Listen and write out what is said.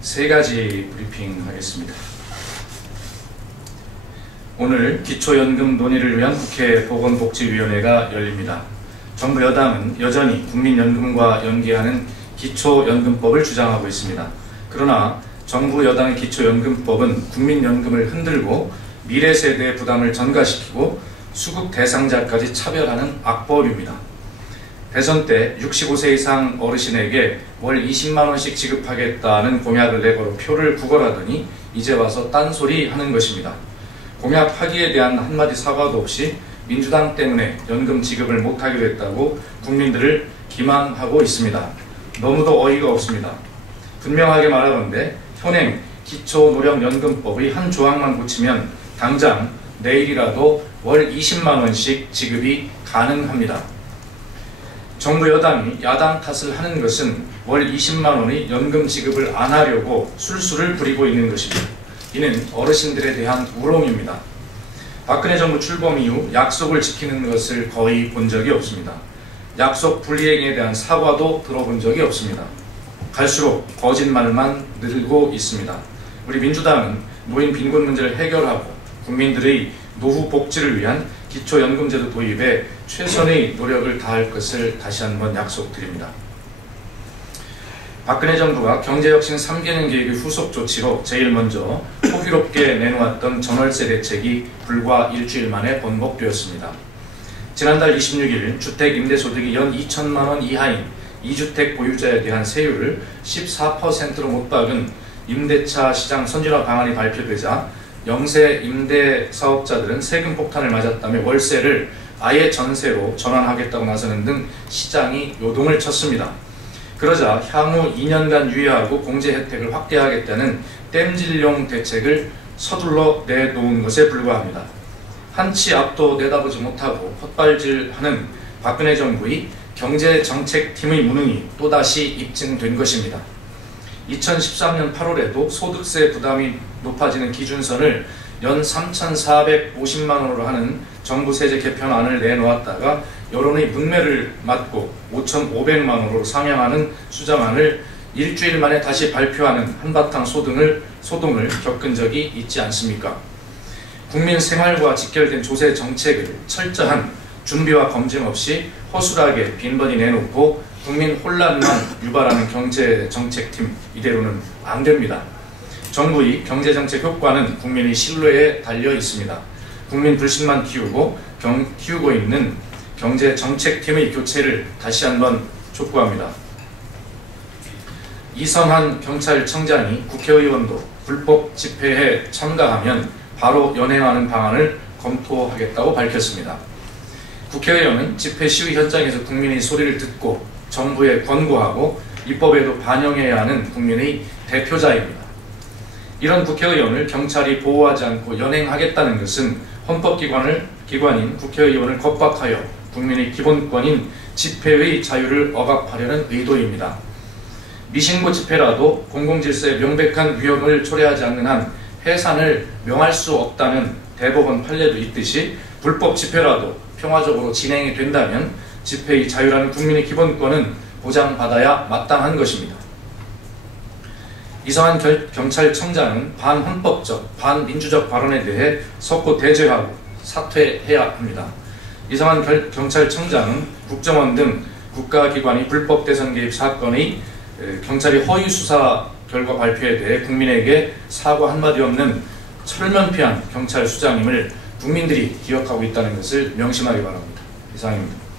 세 가지 브리핑 하겠습니다. 오늘 기초연금 논의를 위한 국회 보건복지위원회가 열립니다. 정부 여당은 여전히 국민연금과 연계하는 기초연금법을 주장하고 있습니다. 그러나 정부 여당의 기초연금법은 국민연금을 흔들고 미래 세대의 부담을 전가시키고 수급 대상자까지 차별하는 악법입니다. 대선 때 65세 이상 어르신에게 월 20만원씩 지급하겠다는 공약을 내걸어 표를 구걸하더니 이제 와서 딴소리 하는 것입니다. 공약하기에 대한 한마디 사과도 없이 민주당 때문에 연금 지급을 못하기로 했다고 국민들을 기망하고 있습니다. 너무도 어이가 없습니다. 분명하게 말하건대 현행 기초노령연금법의 한 조항만 고치면 당장 내일이라도 월 20만원씩 지급이 가능합니다. 정부 여당이 야당 탓을 하는 것은 월 20만원의 연금 지급을 안 하려고 술수를 부리고 있는 것입니다. 이는 어르신들에 대한 우롱입니다. 박근혜 정부 출범 이후 약속을 지키는 것을 거의 본 적이 없습니다. 약속 불이행에 대한 사과도 들어본 적이 없습니다. 갈수록 거짓말만 늘고 있습니다. 우리 민주당은 노인 빈곤 문제를 해결하고 국민들의 노후 복지를 위한 기초연금제도 도입에 최선의 노력을 다할 것을 다시 한번 약속드립니다. 박근혜 정부가 경제혁신 3개년 계획의 후속 조치로 제일 먼저 호기롭게 내놓았던 전월세 대책이 불과 일주일 만에 번복되었습니다. 지난달 26일 주택 임대소득이 연 2천만원 이하인 2주택 보유자에 대한 세율을 14%로 못 박은 임대차 시장 선진화 방안이 발표되자 영세 임대 사업자들은 세금 폭탄을 맞았다며 월세를 아예 전세로 전환하겠다고 나서는 등 시장이 요동을 쳤습니다. 그러자 향후 2년간 유예하고 공제 혜택을 확대하겠다는 땜질용 대책을 서둘러 내놓은 것에 불과합니다. 한치 앞도 내다보지 못하고 헛발질하는 박근혜 정부의 경제정책팀의 무능이 또다시 입증된 것입니다. 2013년 8월에도 소득세 부담이 높아지는 기준선을 연 3,450만원으로 하는 정부 세제 개편안을 내놓았다가 여론의 문매를 맞고 5,500만원으로 상향하는 수정안을 일주일 만에 다시 발표하는 한바탕 소동을 겪은 적이 있지 않습니까? 국민 생활과 직결된 조세 정책을 철저한 준비와 검증 없이 허술하게 빈번히 내놓고 국민 혼란만 유발하는 경제정책팀, 이대로는 안 됩니다. 정부의 경제정책 효과는 국민의 신뢰에 달려 있습니다. 국민 불신만 키우고 있는 경제정책팀의 교체를 다시 한번 촉구합니다. 이성한 경찰청장이 국회의원도 불법 집회에 참가하면 바로 연행하는 방안을 검토하겠다고 밝혔습니다. 국회의원은 집회 시위 현장에서 국민의 소리를 듣고 정부에 권고하고 입법에도 반영해야 하는 국민의 대표자입니다. 이런 국회의원을 경찰이 보호하지 않고 연행하겠다는 것은 헌법기관인 국회의원을 겁박하여 국민의 기본권인 집회의 자유를 억압하려는 의도입니다. 미신고 집회라도 공공질서에 명백한 위협을 초래하지 않는 한 해산을 명할 수 없다는 대법원 판례도 있듯이 불법 집회라도 평화적으로 진행이 된다면 집회의 자유라는 국민의 기본권은 보장받아야 마땅한 것입니다. 이성한 경찰청장은 반헌법적, 반민주적 발언에 대해 석고 대죄하고 사퇴해야 합니다. 이성한 경찰청장은 국정원 등 국가기관이 불법 대선 개입 사건의 경찰이 허위 수사 결과 발표에 대해 국민에게 사과 한마디 없는 철면피한 경찰 수장임을 국민들이 기억하고 있다는 것을 명심하기 바랍니다. 이상입니다.